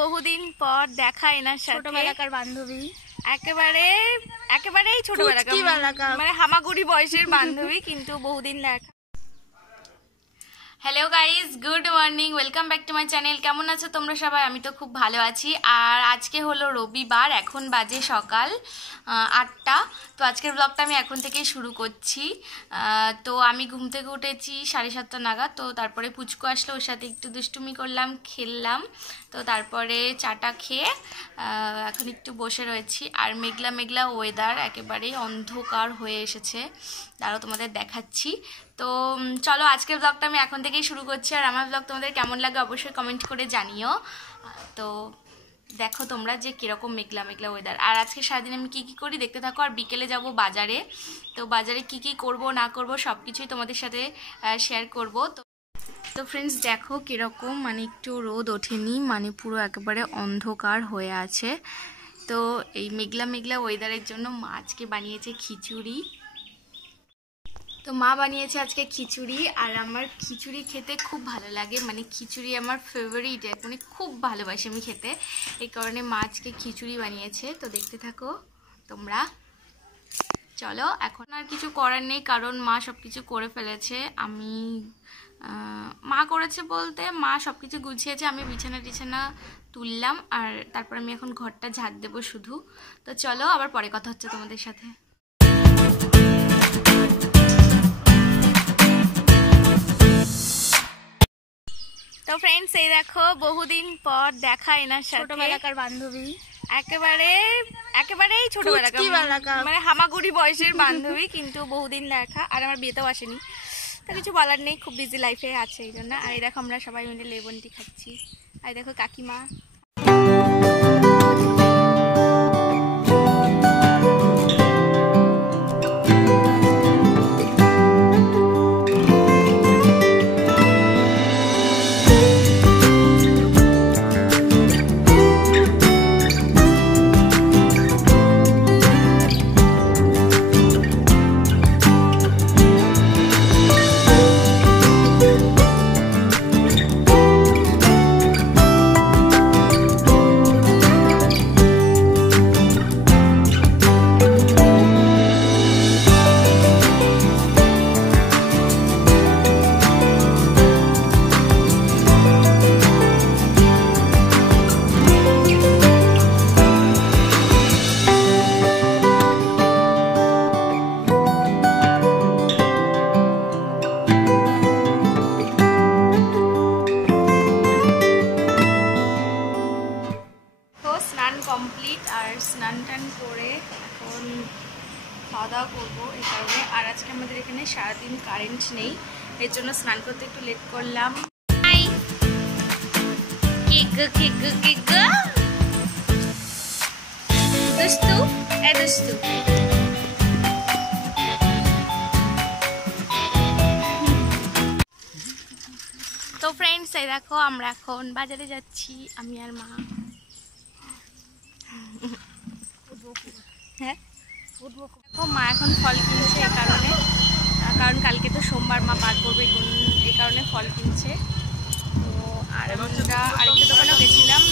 বহুদিন পর দেখা এনার সাথে, ছোটবেলাকার বান্ধবী, একেবারেই ছোটবেলাকার মানে হামাগুড়ি বয়সের বান্ধবী, কিন্তু বহুদিন দেখা। Hello guys, good morning, welcome back to my channel. কেমন আছো তোমরা সবাই? আমি তো খুব ভালো আছি। আর আজকে হলো রবিবার, এখন বাজে সকাল 8টা। তো আজকের ব্লগটা আমি এখন থেকেই শুরু করছি। তো আমি ঘুম থেকে উঠেছি 7:30 নাগাদ। তো তারপরে পুচকু আসলো, ওর সাথে একটু দুষ্টুমি করলাম, খেললাম। তো তারপরে চাটা খেয়ে এখন একটু বসে রয়েছি। আর মেঘলা মেঘলা ওয়েদার, একেবারেই অন্ধকার হয়ে এসেছে। তারও তোমাদের দেখাচ্ছি। তো চলো আজকের ব্লগটা আমি এখন থেকেই শুরু করছি। আর আমার ব্লগ তোমাদের কেমন লাগে অবশ্যই কমেন্ট করে জানিও। তো দেখো তোমরা যে কীরকম মেঘলা মেঘলা ওয়েদার। আর আজকে সারাদিন আমি কী করি দেখতে থাকো। আর বিকেলে যাব বাজারে। তো বাজারে কি করব না করব সব কিছুই তোমাদের সাথে শেয়ার করব। তো ফ্রেন্ডস দেখো কীরকম, মানে একটু রোদ ওঠেনি, মানে পুরো একেবারে অন্ধকার হয়ে আছে। তো এই মেঘলা মেঘলা ওয়েদারের জন্য মা আজকে বানিয়েছে খিচুড়ি। তো মা বানিয়েছে আজকে খিচুড়ি। আর আমার খিচুড়ি খেতে খুব ভালো লাগে, মানে খিচুড়ি আমার ফেভারিট, মানে খুব ভালোবাসি আমি খেতে। এই কারণে মা আজকে খিচুড়ি বানিয়েছে। তো দেখতে থাকো তোমরা। চলো, এখন আর কিছু করার নেই, কারণ মা সব কিছু করে ফেলেছে। মা করেছে বলতে মা সব কিছু গুছিয়েছে, আমি বিছানা টিছানা তুললাম। আর তারপর আমি এখন ঘরটা ঝাড় দেবো শুধু। তো চলো, আবার পরে কথা হচ্ছে তোমাদের সাথে। তো ফ্রেন্ডস এই দেখো বহুদিন পর দেখা এনার সাথে, ছোটবেলাকার বান্ধবী, একেবারেই ছোটবেলাকার মানে হামাগুড়ি বয়সের বান্ধবী, কিন্তু বহুদিন দেখা। আর আমার বিয়েতেও আসেনি, তো কিছু বলার নেই, খুব বিজি লাইফে আছে এই জন্য। আর এই দেখো আমরা সবাই মিলে লেবন টি খাচ্ছি। আর দেখো কাকিমা। কমপ্লিট। আর স্নান টান করে এখন খাওয়া দাওয়া করবো এই কারণে। আর আজকে আমাদের এখানে সারাদিন কারেন্ট নেই, এর জন্য স্নান করতে একটু লেট করলাম। তো ফ্রেন্ডস এই দেখো আমরা এখন বাজারে যাচ্ছি, আমি আর মা। হ্যাঁ, মা এখন ফল কিনছে এই কারণে, কারণ কালকে তো সোমবার মা বার করবে, এই কারণে ফল কিনছে। তো আর আমরা আরেকটা দোকানেও গেছিলাম,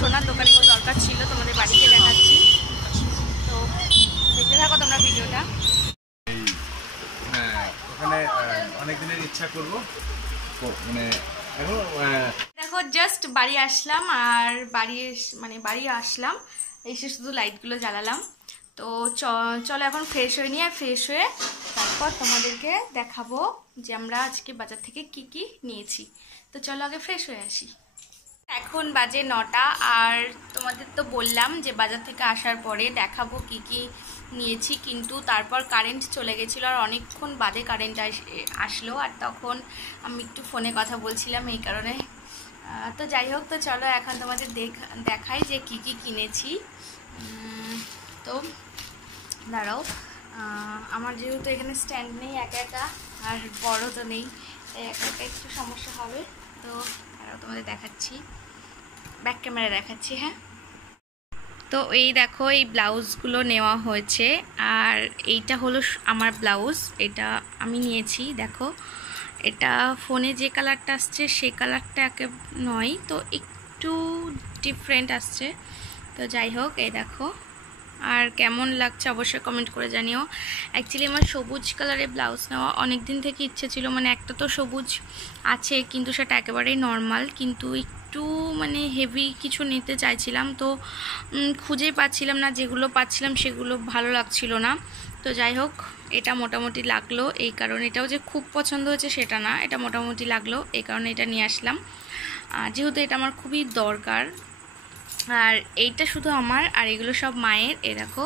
সোনার দোকানে একটু দরকার ছিল, তোমাদের বাড়িতে দেখাচ্ছি। তো দেখতে থাকো তোমরা ভিডিওটা। ওখানে অনেক দিনের ইচ্ছা করবো, মানে দেখো জাস্ট বাড়ি আসলাম। আর বাড়ি আসলাম, এসে শুধু লাইটগুলো জ্বালালাম। তো চলো এখন ফ্রেশ হয়ে নিই। আর ফ্রেশ হয়ে তারপর তোমাদেরকে দেখাবো যে আমরা আজকে বাজার থেকে কি নিয়েছি। তো চলো আগে ফ্রেশ হয়ে আসি। এখন বাজে 9টা। আর তোমাদের তো বললাম যে বাজার থেকে আসার পরে দেখাবো কি নিয়েছি, কিন্তু তারপর কারেন্ট চলে গেছিলো। আর অনেকক্ষণ বাদে কারেন্ট আসলো। আর তখন আমি একটু ফোনে কথা বলছিলাম এই কারণে। তো যাই হোক, তো চলো এখন তোমাদের দেখাই যে কি কিনেছি। তো দাঁড়াও, আমার যেহেতু এখানে স্ট্যান্ড নেই একা, আর বড় তো নেই, তাই একা একটু সমস্যা হবে। তো দাঁড়াও তোমাদের দেখাচ্ছি, ব্যাক ক্যামেরা দেখাচ্ছি। হ্যাঁ, তো এই দেখো এই ব্লাউজগুলো নেওয়া হয়েছে। আর এইটা হলো আমার ব্লাউজ, এটা আমি নিয়েছি। দেখো এটা ফোনে যে কালারটা আসছে সেই কালারটা একে নয়, তো একটু ডিফারেন্ট আসছে। তো যাই হোক, এই দেখো। আর কেমন লাগছে অবশ্যই কমেন্ট করে জানিও। অ্যাকচুয়ালি আমার সবুজ কালারের ব্লাউজ নেওয়া অনেক দিন থেকে ইচ্ছে ছিল, মানে একটা তো সবুজ আছে কিন্তু সেটা একেবারেই নর্মাল, কিন্তু একটু মানে হেভি কিছু নিতে চাইছিলাম, তো খুঁজেই পাচ্ছিলাম না, যেগুলো পাচ্ছিলাম সেগুলো ভালো লাগছিল না। তো যাই হোক, এটা মোটামুটি লাগলো, এই কারণে এটাও যে খুব পছন্দ হয়েছে সেটা না, এটা মোটামুটি লাগলো এই কারণে এটা নিয়ে আসলাম, যেহেতু এটা আমার খুবই দরকার। আর এইটা শুধু আমার, আর এগুলো সব মায়ের। এ দেখো,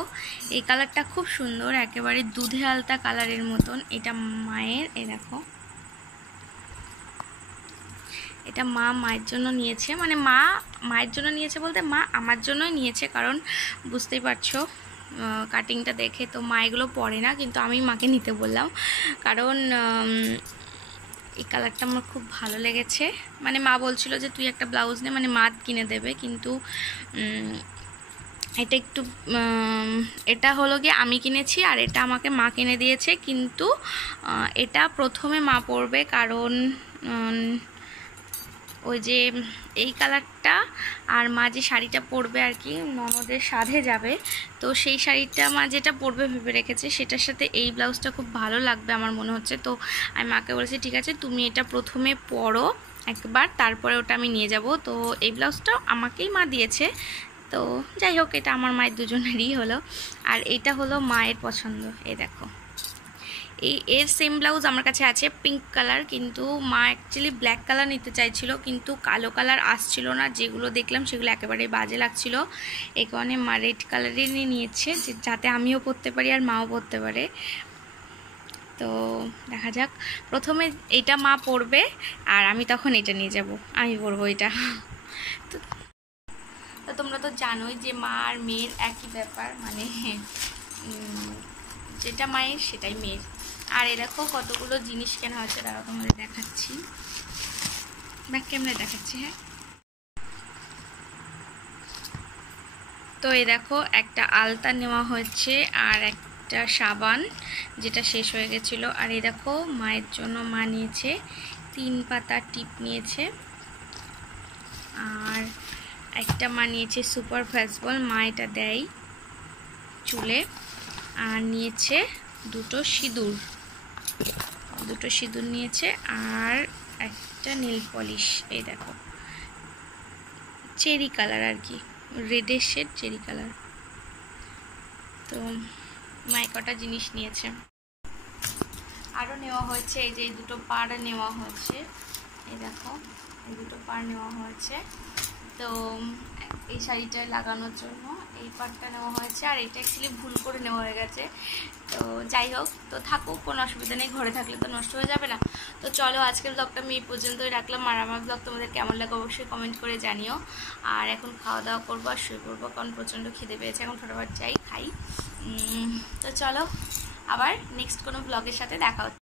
এই কালারটা খুব সুন্দর, একেবারে দুধে আলতা কালারের মতন, এটা মায়ের। এ দেখো, এটা মা মায়ের জন্য নিয়েছে, মানে মা মায়ের জন্য নিয়েছে বলতে মা আমার জন্যই নিয়েছে, কারণ বুঝতেই পারছো কাটিংটা দেখে তো মা এগুলো পরে না, কিন্তু আমি মাকে নিতে বললাম, কারণ এই কালারটা আমার খুব ভালো লেগেছে। মানে মা বলছিল যে তুই একটা ব্লাউজ নে, মানে মা কিনে দেবে, কিন্তু এটা একটু এটা হলো গিয়ে আমি কিনেছি, আর এটা আমাকে মা কিনে দিয়েছে, কিন্তু এটা প্রথমে মা পরবে, কারণ ওই যে এই কালারটা আর মা যে শাড়িটা পরবে আর কি, ননদের সাধে যাবে, তো সেই শাড়িটা মা যেটা পরবে ভেবে রেখেছে, সেটার সাথে এই ব্লাউজটা খুব ভালো লাগবে আমার মনে হচ্ছে। তো আমি মাকে বলেছি ঠিক আছে তুমি এটা প্রথমে পরো একবার, তারপরে ওটা আমি নিয়ে যাব। তো এই ব্লাউজটাও আমাকেই মা দিয়েছে। তো যাই হোক, এটা আমার মায়ের দুজনেরই হলো। আর এইটা হলো মায়ের পছন্দ। এই দেখো, এর সেম ব্লাউজ আমার কাছে আছে পিঙ্ক কালার, কিন্তু মা অ্যাকচুয়ালি ব্ল্যাক কালার নিতে চাইছিল, কিন্তু কালো কালার আসছিল না, যেগুলো দেখলাম সেগুলো একেবারে বাজে লাগছিল, এই কারণে মা রেড কালারই নিয়েছে, যাতে আমিও পরতে পারি আর মাও পরতে পারে। তো দেখা যাক, প্রথমে এইটা মা পরবে আর আমি তখন এটা নিয়ে যাব, আমি পরবো এটা। তো তোমরা তো জানোই যে মা আর মেয়ের একই ব্যাপার, মানে যেটা মায়ের সেটাই মেয়ের। আর এরকম কতগুলো জিনিস কেনা হয়েছে, তারা তোমাদের দেখাচ্ছি, ব্যাক ক্যামেরায় দেখাচ্ছি। হ্যাঁ, তো এই দেখো, একটা আলতা নেওয়া হয়েছে আর একটা সাবান, যেটা শেষ হয়ে গেছিলো। আর এই দেখো, মায়ের জন্য মা নিয়েছে 3 পাতা টিপ নিয়েছে, আর একটা মা নিয়েছে সুপার ফেস্টবল, মা এটা দেয় চুলে, আর নিয়েছে দুটো সিঁদুর নিয়েছে, আর একটা নীল পলিশ। এই দেখো, চেরি কালার আর কি, রেডের শেড চেরি কালার। তো মাই কটা জিনিস নিয়েছে, আরও নেওয়া হয়েছে, এই যে এই দুটো পাড় নেওয়া হয়েছে, এই দেখো এই দুটো পাড় নেওয়া হয়েছে। তো এই শাড়িটা লাগানোর জন্য এই পাটটা নেওয়া হয়েছে, আর এটা অ্যাকচুয়ালি ভুল করে নেওয়া হয়ে গেছে। তো যাই হোক, তো থাকুক, কোনো অসুবিধা নেই, ঘরে থাকলে তো নষ্ট হয়ে যাবে না। তো চলো, আজকের ব্লগটা আমি এই পর্যন্তই রাখলাম, আর আমার ব্লগ তোমাদের কেমন লাগে অবশ্যই কমেন্ট করে জানিও। আর এখন খাওয়া দাওয়া করবো আর শুয়ে পড়বো, কারণ প্রচণ্ড খিদে পেয়েছে, এখন ফটাফট যাই খাই। তো চলো, আবার নেক্সট কোনো ব্লগের সাথে দেখা হচ্ছে।